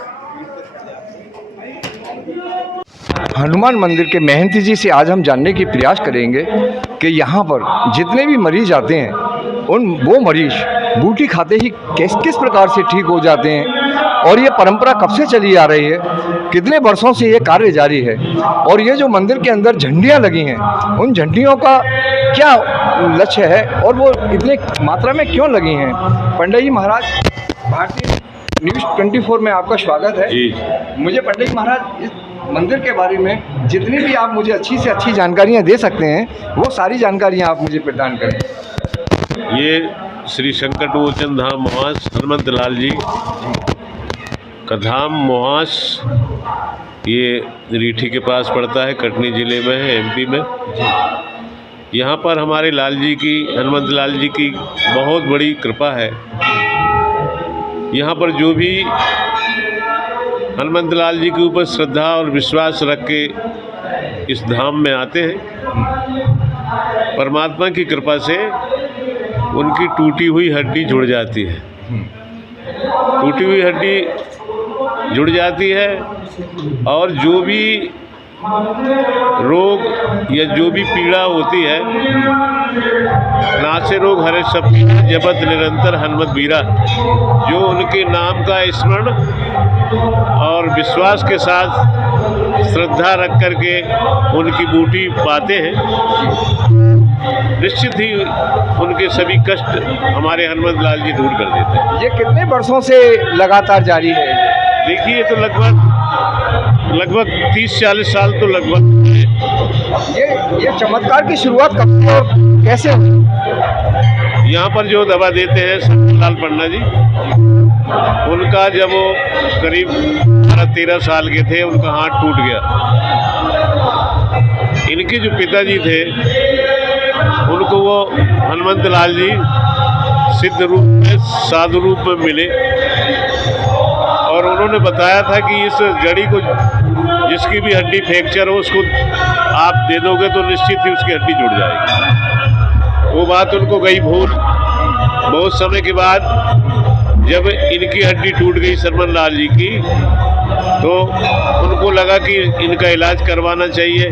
हनुमान मंदिर के महंती जी से आज हम जानने की प्रयास करेंगे कि यहाँ पर जितने भी मरीज आते हैं वो मरीज बूटी खाते ही किस प्रकार से ठीक हो जाते हैं और ये परंपरा कब से चली आ रही है, कितने वर्षों से ये कार्य जारी है और ये जो मंदिर के अंदर झंडियाँ लगी हैं उन झंडियों का क्या लक्ष्य है और वो इतने मात्रा में क्यों लगी हैं। पंडित जी महाराज, भारतीय न्यूज़ 24 में आपका स्वागत है। मुझे पंडित जी महाराज मंदिर के बारे में जितनी भी आप मुझे अच्छी से अच्छी जानकारियाँ दे सकते हैं वो सारी जानकारियाँ आप मुझे प्रदान करें। ये श्री संकट मोचन धाम मोहास हनुमंत लाल जी का धाम मोहास, ये रीठी के पास पड़ता है, कटनी ज़िले में है, एमपी में। यहाँ पर हमारे लाल जी की, हनुमंत लाल जी की बहुत बड़ी कृपा है। यहाँ पर जो भी हनुमंत लाल जी के ऊपर श्रद्धा और विश्वास रख के इस धाम में आते हैं, परमात्मा की कृपा से उनकी टूटी हुई हड्डी जुड़ जाती है। टूटी हुई हड्डी जुड़ जाती है और जो भी रोग या जो भी पीड़ा होती है, नासे रोग हरे सब पीड़ा जपत निरंतर हनुमत बीरा, जो उनके नाम का स्मरण और विश्वास के साथ श्रद्धा रख करके उनकी बूटी पाते हैं, निश्चित ही उनके सभी कष्ट हमारे हनुमंत लाल जी दूर कर देते हैं। ये कितने वर्षों से लगातार जारी है? देखिए, तो लगभग 30-40 साल तो लगभग। ये चमत्कार की शुरुआत कब से और कैसे हुई? यहाँ पर जो दवा देते हैं लाल पंडा जी, उनका जब वो करीब 12-13 साल के थे, उनका हाथ टूट गया। इनके जो पिताजी थे, उनको वो हनुमंत लाल जी सिद्ध रूप में, साधु रूप में मिले और उन्होंने बताया था कि इस जड़ी को, जिसकी भी हड्डी फ्रैक्चर हो, उसको आप दे दोगे तो निश्चित ही उसकी हड्डी जुड़ जाएगी। वो बात उनको गई भूल। बहुत समय के बाद जब इनकी हड्डी टूट गई सरमन लाल जी की, तो उनको लगा कि इनका इलाज करवाना चाहिए।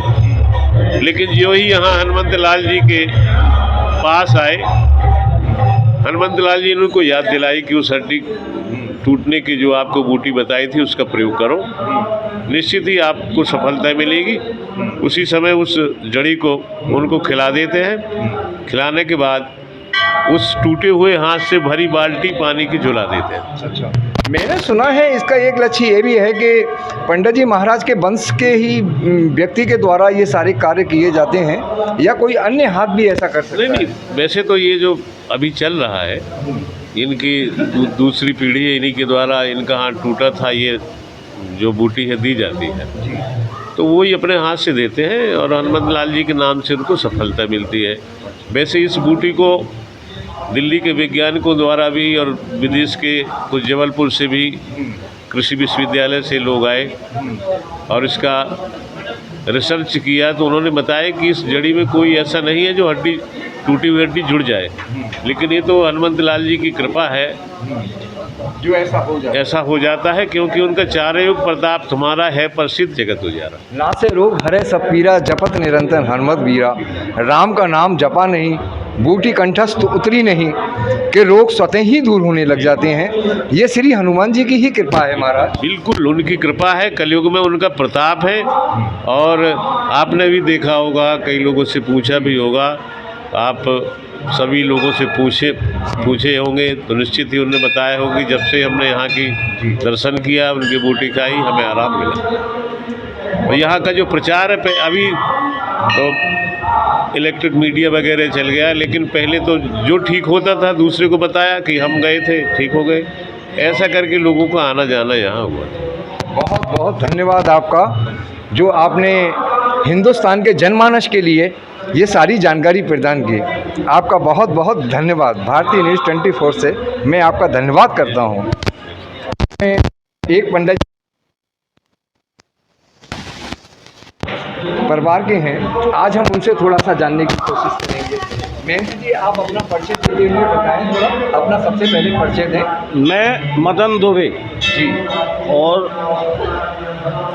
लेकिन जो ही यहाँ हनुमंत लाल जी के पास आए, हनुमंत लाल जी ने उनको याद दिलाई कि उस हड्डी टूटने की जो आपको बूटी बताई थी उसका प्रयोग करो, निश्चित ही आपको सफलता मिलेगी। उसी समय उस जड़ी को उनको खिला देते हैं। खिलाने के बाद उस टूटे हुए हाथ से भरी बाल्टी पानी की झुला देते हैं। अच्छा, मैंने सुना है इसका एक लक्ष्य ये भी है कि पंडित जी महाराज के वंश के ही व्यक्ति के द्वारा ये सारे कार्य किए जाते हैं, या कोई अन्य हाथ भी ऐसा कर सकता है? नहीं, वैसे तो ये जो अभी चल रहा है, इनकी दूसरी पीढ़ी है, इन्हीं के द्वारा इनका हाथ टूटा था, ये जो बूटी है दी जाती है, तो वो ही अपने हाथ से देते हैं और हनुमंत लाल जी के नाम से उनको सफलता मिलती है। वैसे इस बूटी को दिल्ली के वैज्ञानिकों द्वारा भी और विदेश के कुछ जबलपुर से भी कृषि विश्वविद्यालय से लोग आए और इसका रिसर्च किया, तो उन्होंने बताया कि इस जड़ी में कोई ऐसा नहीं है जो हड्डी, टूटी हुई हड्डी जुड़ जाए। लेकिन ये तो हनुमंत लाल जी की कृपा है जो ऐसा हो जाता है, क्योंकि उनका चारे युग प्रताप तुम्हारा है प्रसिद्ध जगत उजारा। नासे रोग हरे सब पीरा जपत निरंतर हनुमत बीरा, राम का नाम जपा नहीं, बूटी कंठस्थ उतरी नहीं, कि रोग स्वतः ही दूर होने लग जाते हैं। ये श्री हनुमान जी की ही कृपा है महाराज। बिल्कुल उनकी कृपा है, कलयुग में उनका प्रताप है। और आपने भी देखा होगा, कई लोगों से पूछा भी होगा, आप सभी लोगों से पूछे होंगे तो निश्चित ही उन्होंने बताया होगा कि जब से हमने यहाँ की दर्शन किया, उनकी बूटी खाई, हमें आराम मिला। और यहाँ का जो प्रचार है, अभी तो इलेक्ट्रिक मीडिया वगैरह चल गया, लेकिन पहले तो जो ठीक होता था दूसरे को बताया कि हम गए थे, ठीक हो गए, ऐसा करके लोगों का आना जाना यहाँ हुआ। बहुत बहुत धन्यवाद आपका, जो आपने हिंदुस्तान के जनमानस के लिए ये सारी जानकारी प्रदान की। आपका बहुत बहुत धन्यवाद। भारतीय न्यूज़ 24 से मैं आपका धन्यवाद करता हूँ। एक पंडित परिवार के हैं, आज हम उनसे थोड़ा सा जानने की कोशिश करेंगे। महंत जी, आप अपना परिचय देते हुए बताएं, थोड़ा अपना सबसे पहले परिचय दें। मैं मदन दुबे जी, और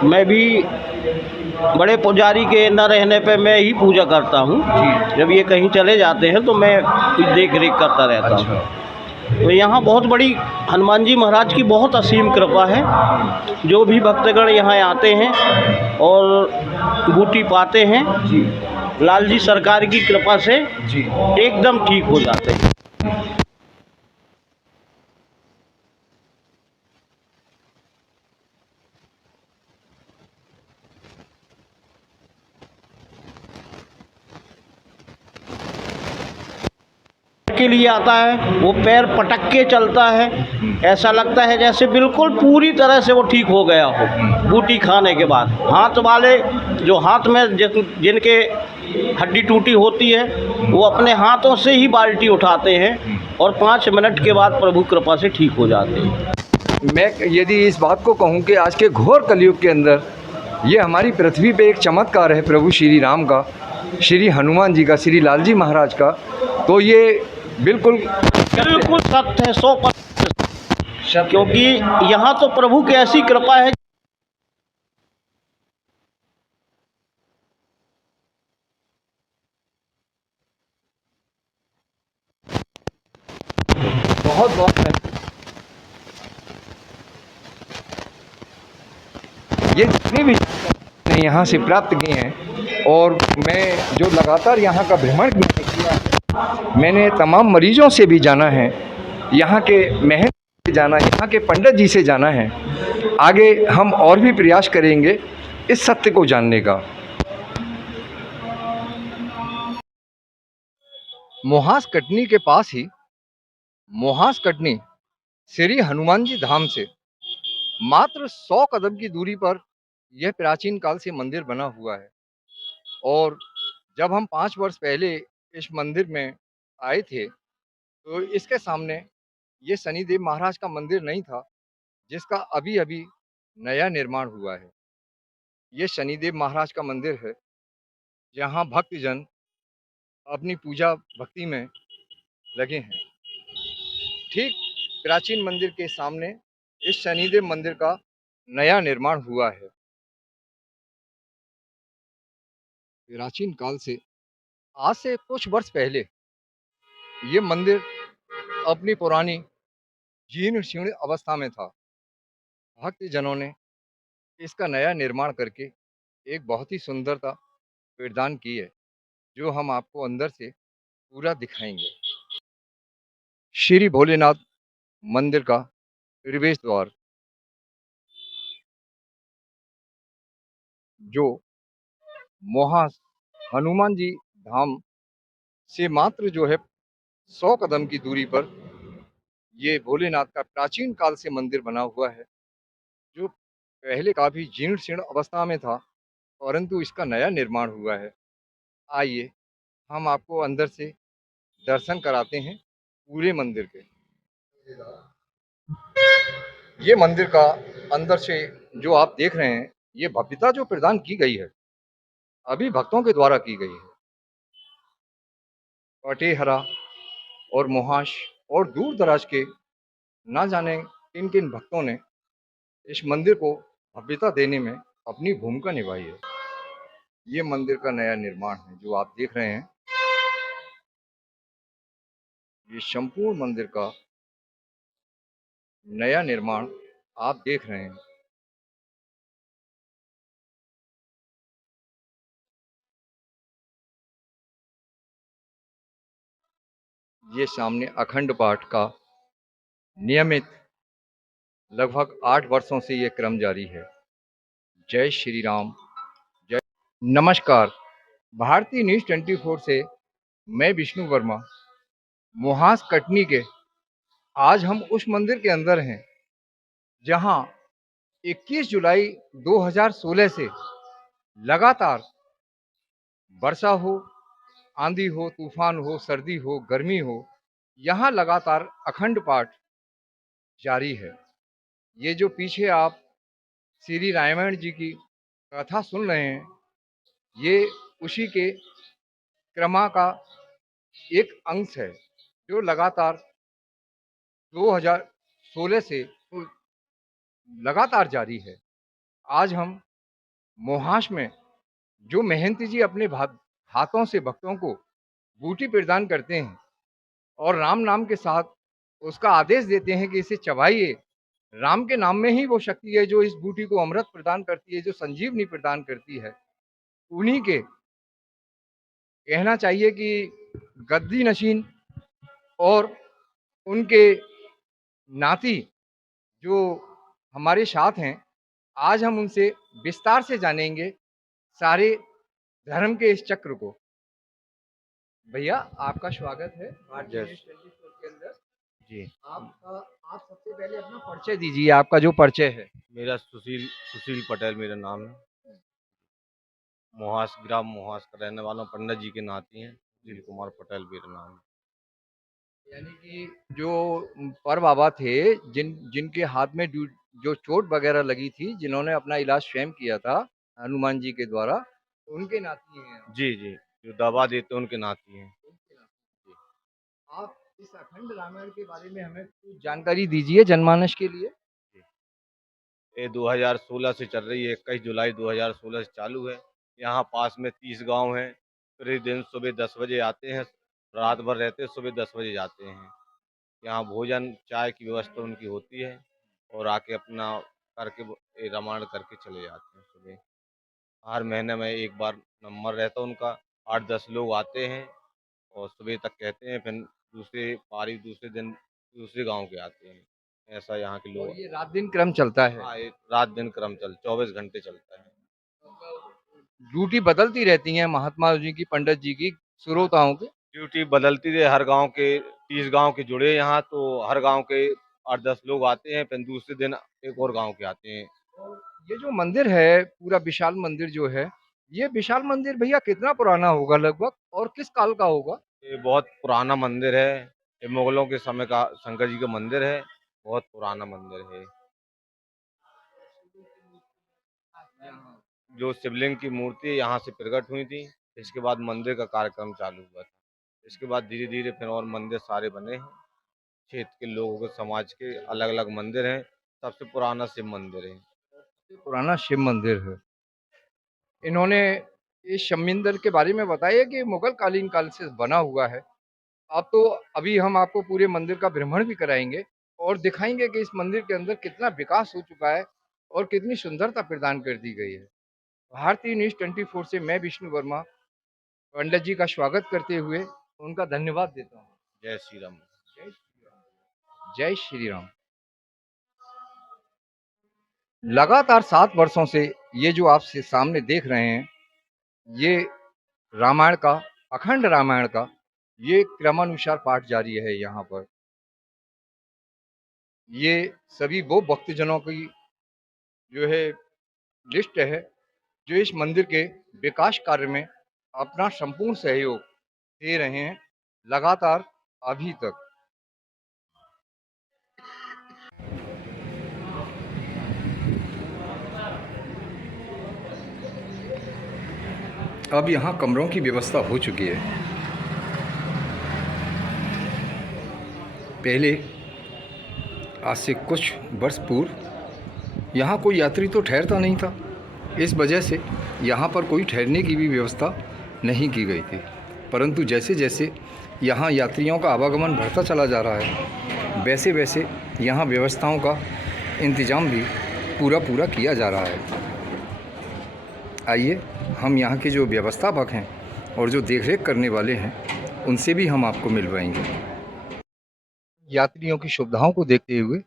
मैं भी बड़े पुजारी के न रहने पे मैं ही पूजा करता हूँ। जब ये कहीं चले जाते हैं तो मैं देख रेख करता रहता हूँ। तो यहाँ बहुत बड़ी हनुमान जी महाराज की बहुत असीम कृपा है। जो भी भक्तगण यहाँ आते हैं और बूटी पाते हैं, लाल जी सरकार की कृपा से एकदम ठीक हो जाते हैं। के लिए आता है वो पैर पटक के चलता है, ऐसा लगता है जैसे बिल्कुल पूरी तरह से वो ठीक हो गया हो बूटी खाने के बाद। हाथ वाले जो हाथ में जिनके हड्डी टूटी होती है वो अपने हाथों से ही बाल्टी उठाते हैं और 5 मिनट के बाद प्रभु कृपा से ठीक हो जाते हैं। मैं यदि इस बात को कहूँ कि आज के घोर कलयुग के अंदर ये हमारी पृथ्वी पे एक चमत्कार है प्रभु श्री राम का, श्री हनुमान जी का, श्री लाल जी महाराज का, तो ये बिल्कुल सत्य है, 100%, क्योंकि यहाँ तो प्रभु की ऐसी कृपा है। बहुत बहुत ये जितनी भी ने यहाँ से प्राप्त किए हैं, और मैं जो लगातार यहाँ का भ्रमण किया, मैंने तमाम मरीजों से भी जाना है, यहाँ के महंत से जाना, यहाँ के पंडित जी से जाना है। आगे हम और भी प्रयास करेंगे इस सत्य को जानने का। मोहास कटनी के पास ही मोहास कटनी श्री हनुमान जी धाम से मात्र 100 कदम की दूरी पर यह प्राचीन काल से मंदिर बना हुआ है। और जब हम 5 वर्ष पहले इस मंदिर में आए थे तो इसके सामने ये शनिदेव महाराज का मंदिर नहीं था, जिसका अभी अभी नया निर्माण हुआ है। ये शनिदेव महाराज का मंदिर है, जहाँ भक्तजन अपनी पूजा भक्ति में लगे हैं। ठीक प्राचीन मंदिर के सामने इस शनिदेव मंदिर का नया निर्माण हुआ है। प्राचीन काल से आज से कुछ वर्ष पहले ये मंदिर अपनी पुरानी जीर्ण शीर्ण अवस्था में था। भक्तजनों ने इसका नया निर्माण करके एक बहुत ही सुंदरता प्रदान की है, जो हम आपको अंदर से पूरा दिखाएंगे। श्री भोलेनाथ मंदिर का प्रवेश द्वार, जो मोहास हनुमान जी धाम से मात्र जो है 100 कदम की दूरी पर ये भोलेनाथ का प्राचीन काल से मंदिर बना हुआ है, जो पहले काफ़ी जीर्ण शीर्ण अवस्था में था, परंतु इसका नया निर्माण हुआ है। आइए हम आपको अंदर से दर्शन कराते हैं पूरे मंदिर के। ये मंदिर का अंदर से जो आप देख रहे हैं, ये भव्यता जो प्रदान की गई है अभी भक्तों के द्वारा की गई है। पटेहरा और मोहाश और दूर दराज के ना जाने किन किन भक्तों ने इस मंदिर को भव्यता देने में अपनी भूमिका निभाई है। ये मंदिर का नया निर्माण है जो आप देख रहे हैं। ये संपूर्ण मंदिर का नया निर्माण आप देख रहे हैं। ये सामने अखंड पाठ का नियमित लगभग 8 वर्षों से ये क्रम जारी है। जय श्री राम, जय। नमस्कार, भारतीय न्यूज़ 24 से मैं विष्णु वर्मा, मोहास कटनी के। आज हम उस मंदिर के अंदर हैं जहां 21 जुलाई 2016 से लगातार वर्षा हो, आंधी हो, तूफान हो, सर्दी हो, गर्मी हो, यहाँ लगातार अखंड पाठ जारी है। ये जो पीछे आप श्री रामायण जी की कथा सुन रहे हैं, ये उसी के क्रमा का एक अंश है जो लगातार 2016 से लगातार जारी है। आज हम मोहाश में जो महंत जी अपने हाथों से भक्तों को बूटी प्रदान करते हैं और राम नाम के साथ उसका आदेश देते हैं कि इसे चबाइए। राम के नाम में ही वो शक्ति है जो इस बूटी को अमृत प्रदान करती है, जो संजीवनी प्रदान करती है। उन्हीं के कहना चाहिए कि गद्दी नशीन और उनके नाती जो हमारे साथ हैं, आज हम उनसे विस्तार से जानेंगे सारे धर्म के इस चक्र को। भैया आपका स्वागत है भारतीय Yes. न्यूज़ 24 के अंदर। जी आप सबसे पहले अपना परिचय दीजिए, आपका जो परिचय है। मेरा सुशील सुशील पटेल मेरा नाम है। मोहास ग्राम मोहास का रहने वाला हूँ। पंडित जी के नाती हैं। सुशील कुमार पटेल मेरा नाम है। यानी कि जो पर बाबा थे, जिनके हाथ में जो चोट वगैरह लगी थी, जिन्होंने अपना इलाज स्वयं किया था हनुमान जी के द्वारा, उनके नाती हैं आप। जी जी, जो दवा देते हैं उनके नाती हैं। आप इस अखंड रामायण के बारे में हमें कुछ जानकारी दीजिए जनमानस के लिए। ये 2016 से चल रही है। 21 जुलाई 2016 से चालू है। यहाँ पास में 30 गांव हैं। प्रतिदिन सुबह 10 बजे आते हैं, रात भर रहते हैं, सुबह 10 बजे जाते हैं। यहाँ भोजन चाय की व्यवस्था उनकी होती है और आके अपना करके ये रामायण करके चले जाते हैं। सुबह हर महीने में एक बार नंबर रहता है उनका। 8-10 लोग आते हैं और सुबह तक कहते हैं, फिर दूसरे पारी दूसरे दिन दूसरे गांव के आते हैं। ऐसा यहाँ के और लोग। ये रात दिन क्रम चलता है। हाँ, ये रात दिन क्रम 24 घंटे चलता है। ड्यूटी बदलती रहती हैं महात्मा जी की, पंडित जी की, श्रोताओं के। ड्यूटी बदलती रहे। हर गांव के 30 गांव के जुड़े यहाँ, तो हर गांव के 8-10 लोग आते हैं, फिर दूसरे दिन एक और गांव के आते हैं। ये जो मंदिर है, पूरा विशाल मंदिर जो है, ये विशाल मंदिर भैया कितना पुराना होगा लगभग, और किस काल का होगा? ये बहुत पुराना मंदिर है। ये मुगलों के समय का शंकर जी का मंदिर है। बहुत पुराना मंदिर है। जो शिवलिंग की मूर्ति यहाँ से प्रकट हुई थी, इसके बाद मंदिर का कार्यक्रम चालू हुआ था। इसके बाद धीरे धीरे फिर और मंदिर सारे बने हैं। क्षेत्र के लोगों के, समाज के अलग अलग मंदिर हैं। सबसे पुराना शिव मंदिर है। सबसे पुराना शिव मंदिर है। इन्होंने इस शिव मंदिर के बारे में बताया कि मुगल कालीन काल से बना हुआ है। आप तो अभी हम आपको पूरे मंदिर का भ्रमण भी कराएंगे और दिखाएंगे कि इस मंदिर के अंदर कितना विकास हो चुका है और कितनी सुंदरता प्रदान कर दी गई है। भारतीय न्यूज़ 24 से मैं विष्णु वर्मा पंडित जी का स्वागत करते हुए उनका धन्यवाद देता हूँ। जय श्री राम। जय श्री राम। जय श्री राम। लगातार 7 वर्षों से ये जो आप सामने देख रहे हैं, ये रामायण का, अखंड रामायण का ये क्रमानुसार पाठ जारी है यहाँ पर। ये सभी वो भक्तजनों की जो है लिस्ट है, जो इस मंदिर के विकास कार्य में अपना संपूर्ण सहयोग दे रहे हैं लगातार अभी तक। अब यहाँ कमरों की व्यवस्था हो चुकी है। पहले आज से कुछ वर्ष पूर्व यहाँ कोई यात्री तो ठहरता नहीं था। इस वजह से यहाँ पर कोई ठहरने की भी व्यवस्था नहीं की गई थी। परंतु जैसे जैसे यहाँ यात्रियों का आवागमन बढ़ता चला जा रहा है, वैसे वैसे यहाँ व्यवस्थाओं का इंतज़ाम भी पूरा किया जा रहा है। आइए हम यहाँ के जो व्यवस्थापक हैं और जो देखरेख करने वाले हैं, उनसे भी हम आपको मिलवाएंगे। यात्रियों की सुविधाओं को देखते हुए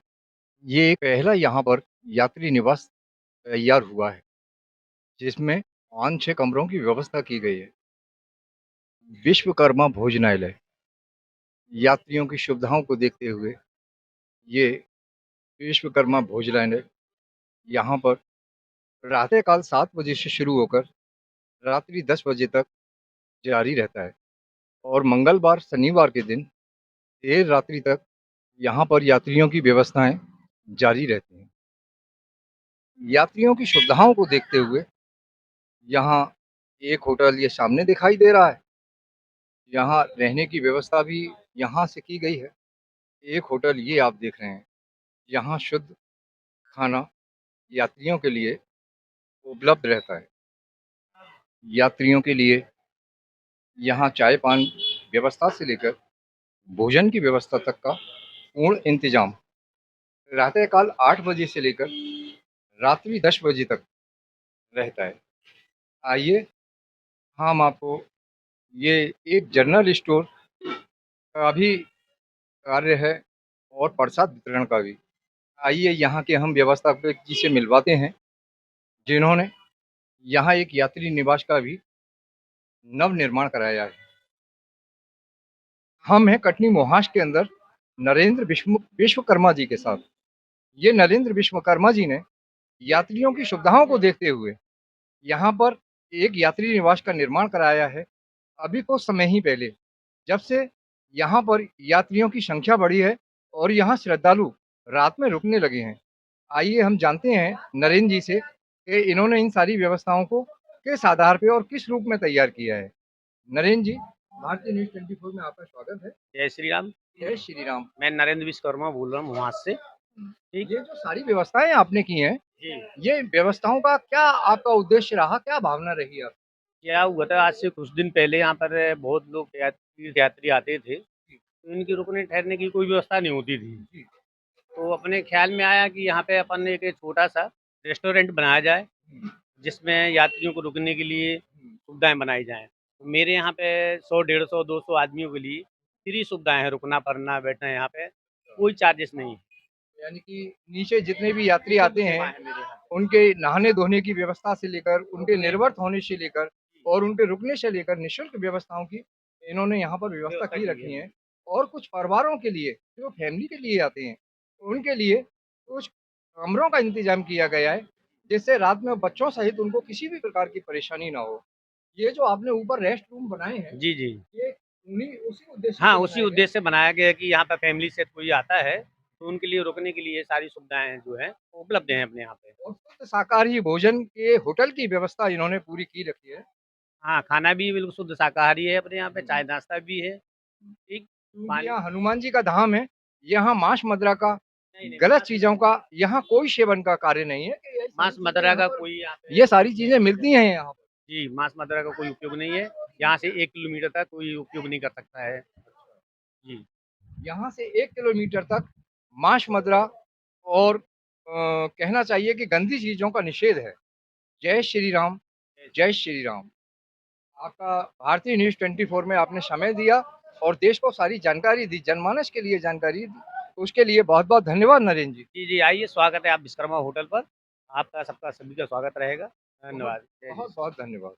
ये एक पहला यहाँ पर यात्री निवास तैयार हुआ है, जिसमें 5-6 कमरों की व्यवस्था की गई है। विश्वकर्मा भोजनालय। यात्रियों की सुविधाओं को देखते हुए ये विश्वकर्मा भोजनालय यहाँ पर प्रातःकाल 7 बजे से शुरू होकर रात्रि 10 बजे तक जारी रहता है और मंगलवार शनिवार के दिन देर रात्रि तक यहाँ पर यात्रियों की व्यवस्थाएं जारी रहती हैं। यात्रियों की सुविधाओं को देखते हुए यहाँ एक होटल ये सामने दिखाई दे रहा है। यहाँ रहने की व्यवस्था भी यहाँ से की गई है। एक होटल ये आप देख रहे हैं। यहाँ शुद्ध खाना यात्रियों के लिए उपलब्ध रहता है। यात्रियों के लिए यहाँ चाय पान व्यवस्था से लेकर भोजन की व्यवस्था तक का पूर्ण इंतजाम प्रातःकाल 8 बजे से लेकर रात्रि 10 बजे तक रहता है। आइए हम आपको ये एक जनरल स्टोर का भी कार्य है और प्रसाद वितरण का भी। आइए यहाँ के हम व्यवस्थापक जी से मिलवाते हैं, जिन्होंने यहाँ एक यात्री निवास का भी नव निर्माण कराया है। हम हैं कटनी मोहाश के अंदर नरेंद्र विश्वकर्मा जी के साथ। ये नरेंद्र विश्वकर्मा जी ने यात्रियों की सुविधाओं को देखते हुए यहाँ पर एक यात्री निवास का निर्माण कराया है। अभी कुछ समय ही पहले जब से यहाँ पर यात्रियों की संख्या बढ़ी है और यहाँ श्रद्धालु रात में रुकने लगे हैं। आइए हम जानते हैं नरेंद्र जी से कि इन्होंने इन सारी व्यवस्थाओं को किस आधार पे और किस रूप में तैयार किया है। नरेंद्र जी, भारतीय न्यूज़ 24 में आपका स्वागत है। जय श्री राम। जय श्री राम। मैं नरेंद्र विश्वकर्मा बोल रहा हूँ वहाँ से। ये जो सारी व्यवस्थाएं आपने की हैं, जी। ये व्यवस्थाओं का क्या आपका उद्देश्य रहा, क्या भावना रही आप? क्या हुआ था, आज से कुछ दिन पहले यहाँ पर बहुत लोग तीर्थ यात्री आते थे, तो इनकी रुकने ठहरने की कोई व्यवस्था नहीं होती थी। तो अपने ख्याल में आया कि यहाँ पे अपन एक छोटा सा रेस्टोरेंट बनाया जाए, जिसमें यात्रियों को रुकने के लिए सुविधाएं बनाई जाएं। तो मेरे यहाँ पे 100, 150, 200 आदमियों के लिए फ्री सुविधाएं हैं, रुकना पड़ना बैठना, यहाँ पे कोई चार्जेस नहीं है। यानी कि नीचे जितने भी यात्री आते हैं, उनके नहाने धोने की व्यवस्था से लेकर, उनके निर्वर्त होने से लेकर और उनके रुकने से लेकर निःशुल्क व्यवस्थाओं की इन्होंने यहाँ पर व्यवस्था की रखी है। और कुछ परिवारों के लिए, जो फैमिली के लिए आते हैं, उनके लिए कुछ कमरों का इंतजाम किया गया है, जिससे रात में बच्चों सहित उनको किसी भी प्रकार की परेशानी ना हो। ये जो आपने ऊपर रेस्ट रूम बनाए हैं, जी जी, ये उसी उद्देश्य हाँ से उसी बनाए गए उद्देश्य से बनाया गया है कि यहाँ पे फैमिली से कोई आता है तो उनके लिए रुकने के लिए सारी सुविधाएं जो है उपलब्ध हैं अपने यहाँ पे। और शुद्ध शाकाहारी भोजन के होटल की व्यवस्था इन्होंने पूरी की रखी है। हाँ, खाना भी बिल्कुल शुद्ध शाकाहारी है अपने यहाँ पे, चाय नाश्ता भी है। ठीक, क्योंकि यहाँ हनुमान जी का धाम है, यहाँ मांस मदिरा का, गलत चीजों का यहाँ कोई सेवन का कार्य नहीं है कि मांस मदिरा का कोई यहाँ पे ये सारी चीजें मिलती हैं यहाँ पर। जी, मांस मदिरा का कोई उपयोग नहीं है। यहाँ से 1 किलोमीटर तक कोई उपयोग नहीं कर सकता है। जी, यहाँ से 1 किलोमीटर तक मांस मदिरा और कहना चाहिए कि गंदी चीजों का निषेध है। जय श्री राम, जय श्री राम। आपका भारतीय न्यूज़ 24 में आपने समय दिया और देश को सारी जानकारी दी, जनमानस के लिए जानकारी दी, तो उसके लिए बहुत-बहुत धन्यवाद नरेंद्र जी। जी, जी, आइए, स्वागत है आप विश्वकर्मा होटल पर। आपका सबका सभी का स्वागत रहेगा। धन्यवाद। जय हिंद। बहुत-बहुत धन्यवाद।